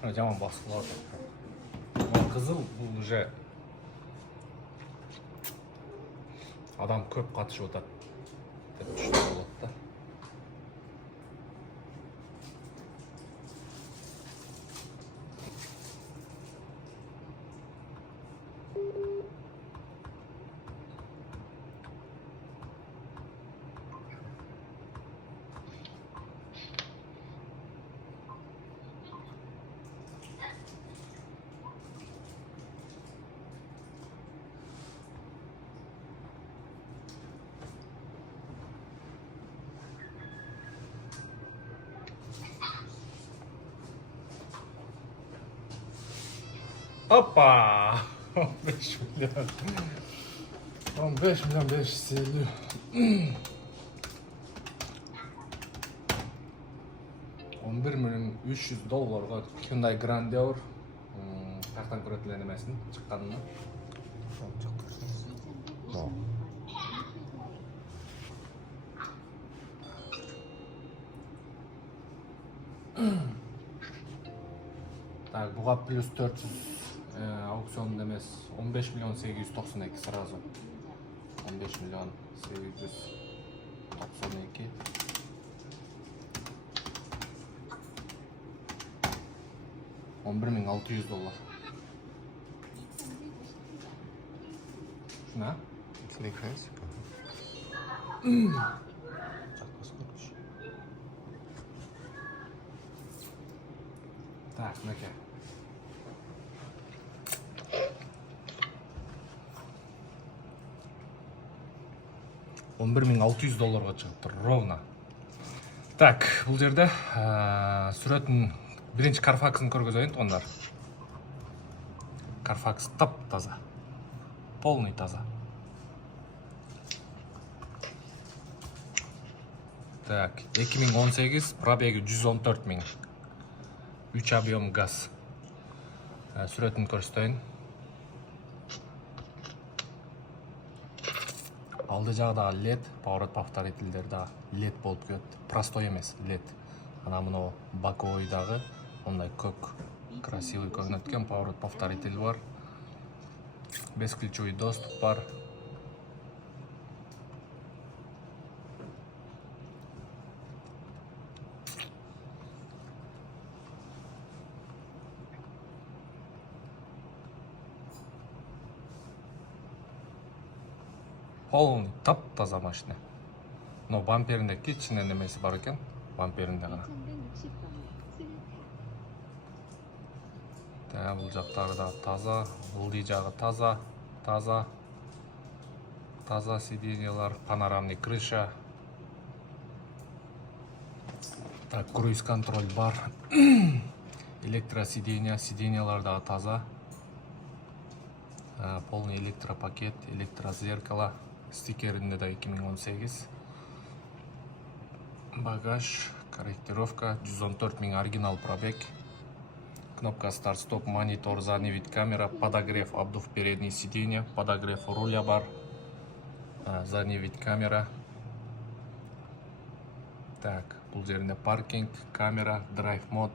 Жаман басылады. Қызыл бұл уже адам көп қатышып отады деп düşünүп болот да. Hoppa! 15 milyon. 15 milyon 550. 11 milyon 300 долларга Hyundai Grandeur тактан көрөтүлгөн эмесин чыкканына. Так, буга плюс 400 аукцион эмес 15 миллион 892 сразу. 15 миллион 892. $11.600. Şuna? Так, ну-ка. $11.600 чыгыптыр ровно. Так, бул жерде сүрөтүн биринчи Carfax'ын көргөзөйүн тоңдар. Carfax тап таза. Полный таза. Так, 2018 пробеги 114 000. 3 объем газ. Сүрөтүн көрсөтөйүн. Алды жагда LED, поворот повторительдер да LED болуп кетет. Простой эмес, LED. Ана мына боковойдагы ондай көк красивый көрүнөт экен, поворот повторитель бар. Бесключевой доступ бар. Полный тап-таза машина. Но бамперинде кичине немеси бар экен, бамперинде гана. Так, бул жактары да таза, ылдый жагы таза, таза сиденьялар, панорамный крыша. Так, круиз контроль бар. Электросиденья, сиденьялар да таза. Полный электропакет, электрозеркало. Стикеринде да 2018. Багаж, корректировка, 114 000 оригинал пробег. Кнопка старт-стоп, монитор, задний вид камера, подогрев, обдув передние сиденья, подогрев руля бар, задний вид камера. Так, бул жеринде паркинг, камера, драйв мод,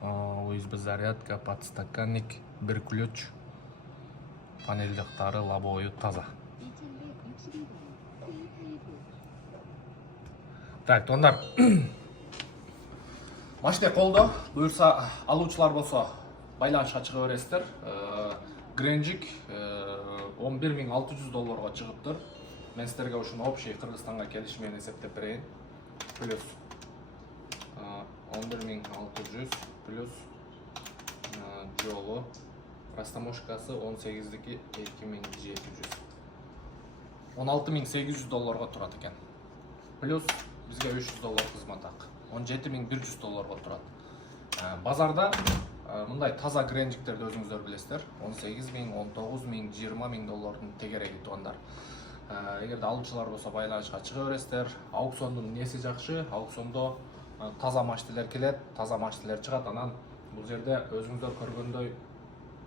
USB зарядка, подстаканник, бир ключ, панель жактары лобовою таза. Так, тоңдар. Машина колдо, буюрса алуучулар болсо байланышка чыга бересиздер. Гренжик $11.600 чыгыптыр. Мен сиздерге ушуну общий Кыргызстанга келиши менен эсептеп берейин. Плюс 11.600 плюс жолу растаможкасы 18-дики 2.700. $16.800 турат экен. Плюс бизге $300 кызмат акы. $17.100 турат. Базарда мындай таза гренжиктерди өзүңүздөр билесиздер. 18 000, 19 000, 20 000 доллардын тегереги тугандар. Эгерде алуучулар болсо байланышка чыга бересиздер. Аукциондун неси жакшы? Аукциондо таза машиналар келет, таза машиналар чыгат. Анан бул жерде өзүңүздөр көргөндөй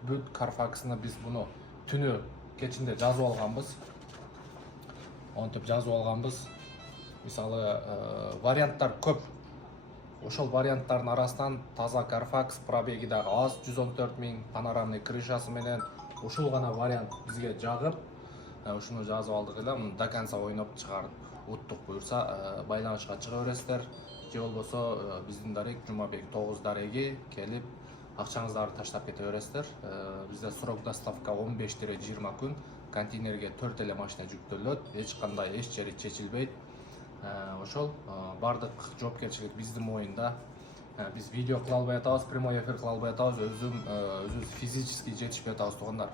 бүт Carfax'ны биз буну түнү кечинде жазып алганбыз. Онтип жазып алганбыз. Мисалы, варианттар көп. Ошол варианттардын арасынан таза Carfax, пробеги дагы аз, 114 000, панорамный крышасы менен ушул гана вариант бизге жагып, ушуну жазып алдык эле, муну до конца ойноп чыгарып, уттук буюрса байланышка чыга бересиздер. Же болбосо биздин дарек Жумабек 9 дареги келип акчаңыздарды таштап кете бересиздер. Бизде срок доставка 15-20 күн, контейнерге 4 эле машина жүктөлөт, эч кандай эч жери чечилбейт. Ошол бардык жоопкерчилик биздин моюнда. Биз видео кыла албай атабыз, прямой эфир кыла албай атабыз, өзүбүз физически жетишпей атабыз туугандар.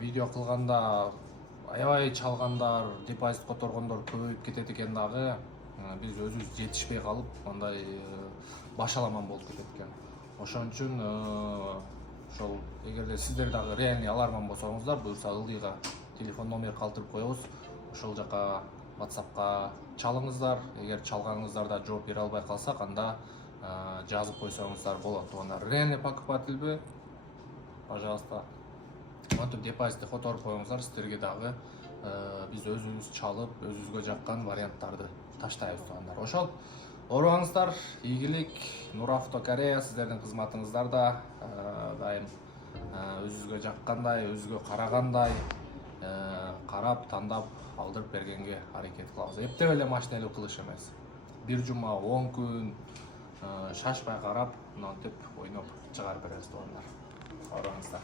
Видео кылганда аябай чалгандар, депозит которгондор көбөйүп кетет экен дагы. Биз өзүбүз жетишпей калып, андай башаламан болуп кетет экен. Ошон үчүн ошол эгерде сиздер дагы реальный аларман болсоңуздар, буюрса ылдыйга телефон номер калтырып коебуз. Ошол жака WhatsApp'ка чалыңыздар. Эгер чалганыңыздарда жооп бере албай калсак, анда жазып койсоңуздар болот туугандар. Реальный покупательби? Пожалуйста. Монтип депозитти которуп коюңуздар, сиздерге дагы биз өзүбүз чалып, өзүбүзгө жаккан варианттарды таштайбыз туугандар. Ошол орубаңыздар, ийгилик, Нуравто Корея сиздердин кызматыңыздарда дайым өзүбүзгө жаккандай, өзүгө карагандай карап, тандап алдырып бергенге аракет кылабыз. Эптеп эле машинелүү кылыш эмес. Бир жума, 10 күн шашпай карап, мынтип ойноп чыгарып беребиз туугандар. Орубаңыздар.